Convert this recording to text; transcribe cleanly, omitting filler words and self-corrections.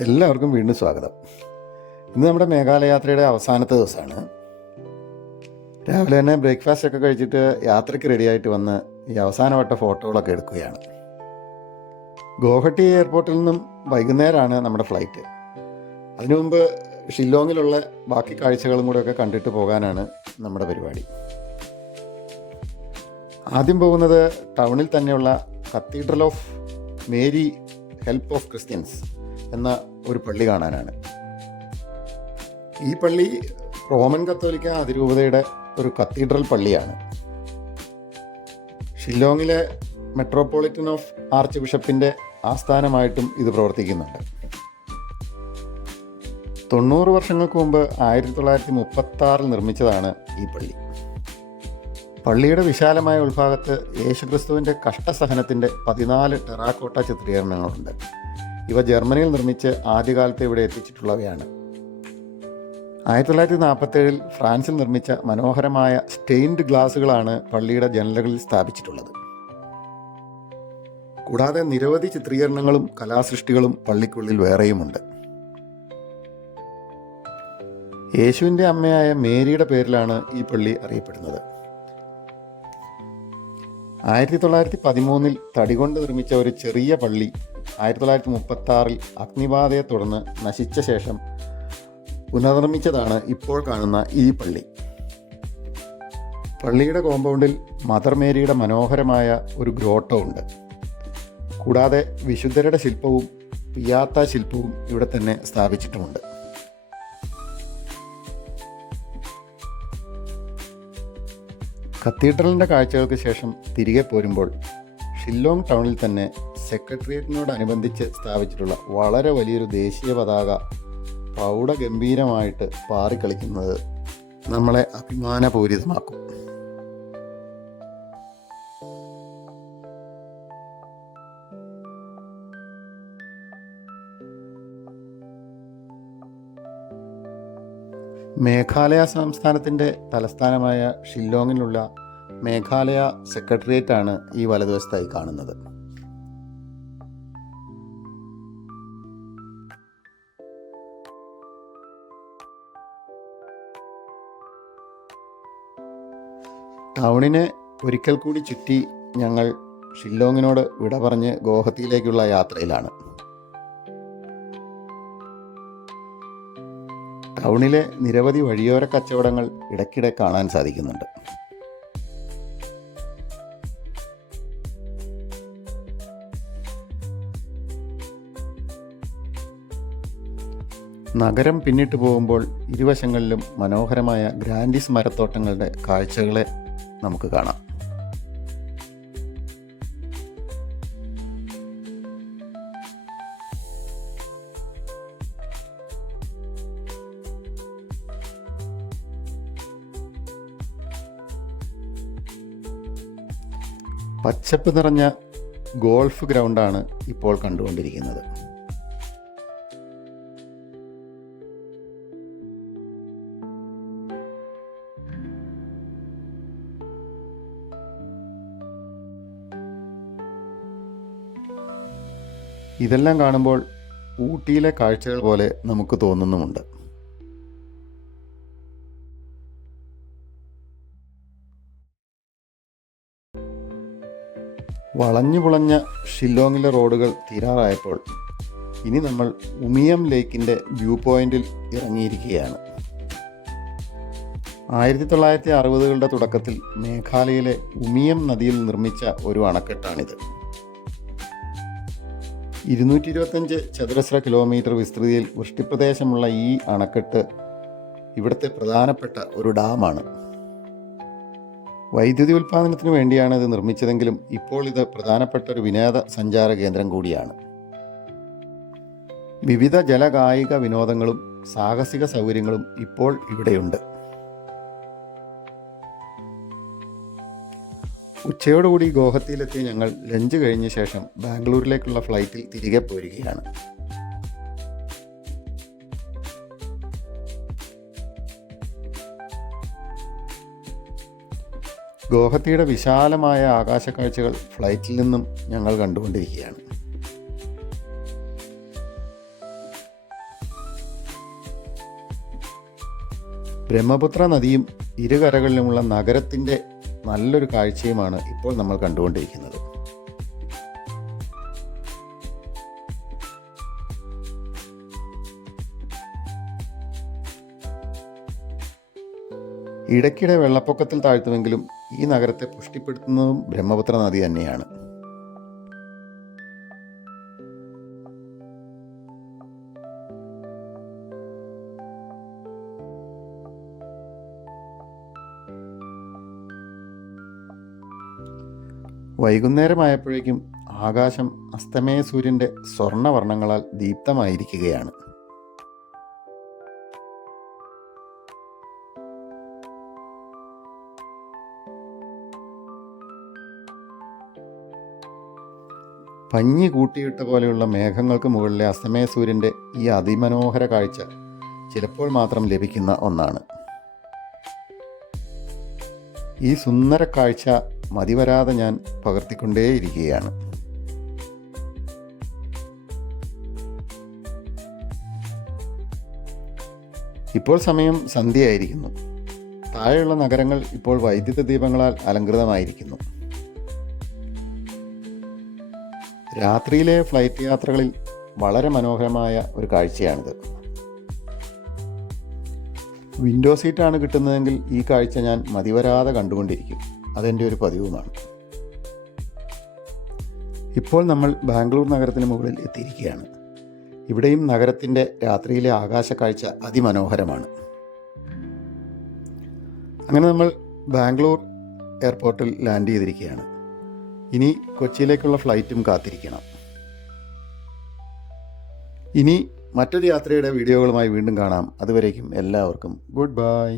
എല്ലാവർക്കും വീണ്ടും സ്വാഗതം. ഇന്ന് നമ്മുടെ മേഘാലയ യാത്രയുടെ അവസാനത്തെ ദിവസമാണ്. രാവിലെ തന്നെ ബ്രേക്ക്ഫാസ്റ്റ് ഒക്കെ കഴിച്ചിട്ട് യാത്രയ്ക്ക് റെഡിയായിട്ട് വന്ന് ഈ അവസാനവട്ട ഫോട്ടോകളൊക്കെ എടുക്കുകയാണ്. ഗോഹട്ടി എയർപോർട്ടിൽ നിന്നും വൈകുന്നേരമാണ് നമ്മുടെ ഫ്ലൈറ്റ്. അതിനു മുമ്പ് ഷില്ലോങ്ങിലുള്ള ബാക്കി കാഴ്ചകളും കൂടെയൊക്കെ കണ്ടിട്ട് പോകാനാണ് നമ്മുടെ പരിപാടി. ആദ്യം പോകുന്നത് ടൗണിൽ തന്നെയുള്ള cathedral of Mary help of Christians എന്ന ഒരു പള്ളി കാണാനാണ്. ഈ പള്ളി റോമൻ കത്തോലിക്ക അതിരൂപതയുടെ ഒരു കത്തീഡ്രൽ പള്ളിയാണ്. ഷില്ലോങ്ങിലെ മെട്രോപൊളിറ്റൻ ഓഫ് ആർച്ച് ബിഷപ്പിൻ്റെ ആസ്ഥാനമായിട്ടും ഇത് പ്രവർത്തിക്കുന്നുണ്ട്. 90 വർഷങ്ങൾക്ക് മുമ്പ് 1936 നിർമ്മിച്ചതാണ് ഈ പള്ളി. പള്ളിയുടെ വിശാലമായ ഉൾഭാഗത്ത് യേശുക്രിസ്തുവിൻ്റെ കഷ്ടസഹനത്തിൻ്റെ 14 ടെറാക്കോട്ട ചിത്രീകരണങ്ങളുണ്ട്. ഇവ ജർമ്മനിയിൽ നിർമ്മിച്ച് ആദ്യകാലത്ത് ഇവിടെ എത്തിച്ചിട്ടുള്ളവയാണ്. 1947 ഫ്രാൻസിൽ നിർമ്മിച്ച മനോഹരമായ സ്റ്റെയിൻഡ് ഗ്ലാസുകളാണ് പള്ളിയുടെ ജനലുകളിൽ സ്ഥാപിച്ചിട്ടുള്ളത്. കൂടാതെ നിരവധി ചിത്രീകരണങ്ങളും കലാസൃഷ്ടികളും പള്ളിക്കുള്ളിൽ വേറെയുമുണ്ട്. യേശുവിൻ്റെ അമ്മയായ മേരിയുടെ പേരിലാണ് ഈ പള്ളി അറിയപ്പെടുന്നത്. 1913 തടികൊണ്ട് നിർമ്മിച്ച ഒരു ചെറിയ പള്ളി 1936 അഗ്നിബാധയെ തുടർന്ന് നശിച്ച ശേഷം പുനർനിർമ്മിച്ചതാണ് ഇപ്പോൾ കാണുന്ന ഈ പള്ളി. പള്ളിയുടെ കോമ്പൗണ്ടിൽ മദർ മേരിയുടെ മനോഹരമായ ഒരു ഗ്രോട്ടോ ഉണ്ട്. കൂടാതെ വിശുദ്ധരുടെ ശില്പവും പിയാത്ത ശില്പവും ഇവിടെ തന്നെ സ്ഥാപിച്ചിട്ടുമുണ്ട്. കത്തീഡ്രലിൻ്റെ കാഴ്ചകൾക്ക് ശേഷം തിരികെ പോരുമ്പോൾ ഷില്ലോങ് ടൗണിൽ തന്നെ സെക്രട്ടേറിയറ്റിനോടനുബന്ധിച്ച് സ്ഥാപിച്ചിട്ടുള്ള വളരെ വലിയൊരു ദേശീയ പതാക പ്രൗഢഗംഭീരമായിട്ട് പാറിക്കളിക്കുന്നത് നമ്മളെ അഭിമാനപൂരിതമാക്കും. മേഘാലയ സംസ്ഥാനത്തിൻ്റെ തലസ്ഥാനമായ ഷില്ലോങ്ങിലുള്ള മേഘാലയ സെക്രട്ടേറിയറ്റാണ് ഈ വലതുവശത്തായി കാണുന്നത്. ടൗണിനെ ഒരിക്കൽ കൂടി ചുറ്റി ഞങ്ങൾ ഷില്ലോങ്ങിനോട് വിട പറഞ്ഞ് ഗോഹത്തിയിലേക്കുള്ള യാത്രയിലാണ്. ടൗണിലെ നിരവധി വഴിയോര കച്ചവടങ്ങൾ ഇടയ്ക്കിടെ കാണാൻ സാധിക്കുന്നുണ്ട്. നഗരം പിന്നിട്ട് പോകുമ്പോൾ ഇരുവശങ്ങളിലും മനോഹരമായ ഗ്രാൻഡിസ് മരത്തോട്ടങ്ങളുടെ കാഴ്ചകളെ നമുക്ക് കാണാം. പച്ചപ്പ് നിറഞ്ഞ ഗോൾഫ് ഗ്രൗണ്ടാണ് ഇപ്പോൾ കണ്ടുകൊണ്ടിരിക്കുന്നത്. ഇതെല്ലാം കാണുമ്പോൾ ഊട്ടിയിലെ കാഴ്ചകൾ പോലെ നമുക്ക് തോന്നുന്നുമുണ്ട്. വളഞ്ഞു പുളഞ്ഞ ഷില്ലോങ്ങിലെ റോഡുകൾ തീരാറായപ്പോൾ ഇനി നമ്മൾ ഉമിയം ലേക്കിൻ്റെ വ്യൂ പോയിന്റിൽ ഇറങ്ങിയിരിക്കുകയാണ്. 1960കളുടെ തുടക്കത്തിൽ മേഘാലയയിലെ ഉമിയം നദിയിൽ നിർമ്മിച്ച ഒരു അണക്കെട്ടാണിത്. 225 ചതുരശ്ര കിലോമീറ്റർ വിസ്തൃതിയിൽ വൃഷ്ടിപ്രദേശമുള്ള ഈ അണക്കെട്ട് ഇവിടുത്തെ പ്രധാനപ്പെട്ട ഒരു ഡാമാണ്. വൈദ്യുതി ഉൽപ്പാദനത്തിന് വേണ്ടിയാണ് ഇത് നിർമ്മിച്ചതെങ്കിലും ഇപ്പോൾ ഇത് പ്രധാനപ്പെട്ട ഒരു വിനോദ സഞ്ചാര കേന്ദ്രം കൂടിയാണ്. വിവിധ ജലകായിക വിനോദങ്ങളും സാഹസിക സൗകര്യങ്ങളും ഇപ്പോൾ ഇവിടെയുണ്ട്. ഉച്ചയോടുകൂടി ഗോഹത്തിയിലെത്തിയ ഞങ്ങൾ ലഞ്ച് കഴിഞ്ഞ ശേഷം ബാംഗ്ലൂരിലേക്കുള്ള ഫ്ലൈറ്റിൽ തിരികെ പോരുകയാണ്. ഗോഹത്തിയുടെ വിശാലമായ ആകാശക്കാഴ്ചകൾ ഫ്ലൈറ്റിൽ നിന്നും ഞങ്ങൾ കണ്ടുകൊണ്ടിരിക്കുകയാണ്. ബ്രഹ്മപുത്ര നദിയും ഇരുകരകളിലുമുള്ള നഗരത്തിൻ്റെ നല്ലൊരു കാഴ്ചയുമാണ് ഇപ്പോൾ നമ്മൾ കണ്ടുകൊണ്ടിരിക്കുന്നത്. ഇടയ്ക്കിടെ വെള്ളപ്പൊക്കത്തിൽ താഴ്ത്തുമെങ്കിലും ഈ നഗരത്തെ പുഷ്ടിപ്പെടുത്തുന്നതും ബ്രഹ്മപുത്ര നദി തന്നെയാണ്. വൈകുന്നേരമായപ്പോഴേക്കും ആകാശം അസ്തമയ സൂര്യൻ്റെ സ്വർണ്ണവർണ്ണങ്ങളാൽ ദീപ്തമായിരിക്കുകയാണ്. പഞ്ഞി കൂട്ടിയിട്ട പോലെയുള്ള മേഘങ്ങൾക്ക് മുകളിലെ അസ്തമയ സൂര്യൻ്റെ ഈ അതിമനോഹര കാഴ്ച ചിലപ്പോൾ മാത്രം ലഭിക്കുന്ന ഒന്നാണ്. ഈ സുന്ദര കാഴ്ച മതിവരാതെ ഞാൻ പകർത്തിക്കൊണ്ടേയിരിക്കുകയാണ്. ഇപ്പോൾ സമയം സന്ധ്യയായിരിക്കുന്നു. താഴെയുള്ള നഗരങ്ങൾ ഇപ്പോൾ വൈദ്യുത ദീപങ്ങളാൽ അലങ്കൃതമായിരിക്കുന്നു. രാത്രിയിലെ ഫ്ലൈറ്റ് യാത്രകളിൽ വളരെ മനോഹരമായ ഒരു കാഴ്ചയാണിത്. വിൻഡോ സീറ്റാണ് കിട്ടുന്നതെങ്കിൽ ഈ കാഴ്ച ഞാൻ മതിവരാതെ കണ്ടുകൊണ്ടിരിക്കും. അതെൻ്റെ ഒരു പതിവുമാണ്. ഇപ്പോൾ നമ്മൾ ബാംഗ്ലൂർ നഗരത്തിന് മുകളിൽ എത്തിയിരിക്കുകയാണ്. ഇവിടെയും നഗരത്തിൻ്റെ രാത്രിയിലെ ആകാശ കാഴ്ച അതിമനോഹരമാണ്. അങ്ങനെ നമ്മൾ ബാംഗ്ലൂർ എയർപോർട്ടിൽ ലാൻഡ് ചെയ്തിരിക്കുകയാണ്. ഇനി കൊച്ചിയിലേക്കുള്ള ഫ്ലൈറ്റും കാത്തിരിക്കണം. ഇനി മറ്റൊരു യാത്രയുടെ വീഡിയോകളുമായി വീണ്ടും കാണാം. അതുവരേക്കും എല്ലാവർക്കും ഗുഡ് ബൈ.